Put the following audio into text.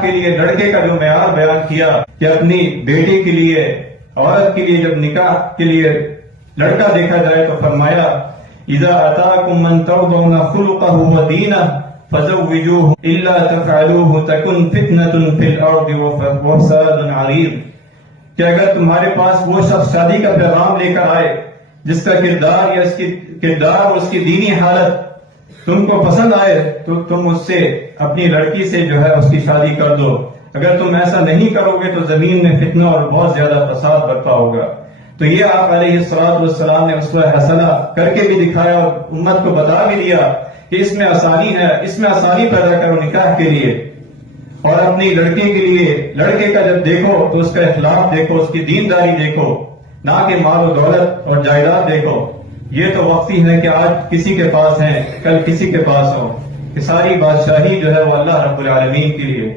کے لیے لڑکے کا جو معیار بیان کیا کہ اپنی بیٹی کے لیے عورت کے لیے جب نکاح کے لیے لڑکا دیکھا جائے تو فرمایا اذا اتاکم من ترضون خلقه ودینه فزوجوه الا تفعلوه تکن فتنة فی الارض وفساد عریض، کہ اگر تمہارے پاس وہ شخص شادی کا پیغام لے کر آئے جس کا کردار یا اس کی کردار اور اس کی دینی حالت تم کو پسند آئے تو تم اس سے اپنی لڑکی سے جو ہے اس کی شادی کر دو، اگر تم ایسا نہیں کرو گے تو زمین میں فتنہ اور بہت زیادہ فساد برپا ہوگا۔ تو یہ آپ علیہ السلام نے اسوہ حسنہ کر کے بھی دکھایا اور امت کو بتا بھی دیا کہ اس میں آسانی ہے، اس میں آسانی پیدا کرو نکاح کے لیے، اور اپنی لڑکی کے لیے لڑکے کا جب دیکھو تو اس کا اخلاق دیکھو، اس کی دینداری دیکھو، نہ کہ مال و دولت اور جائیداد دیکھو۔ یہ تو وقتی ہے کہ آج کسی کے پاس ہیں، کل کسی کے پاس ہو، کہ ساری بادشاہی جو ہے وہ اللہ رب العالمین کے لیے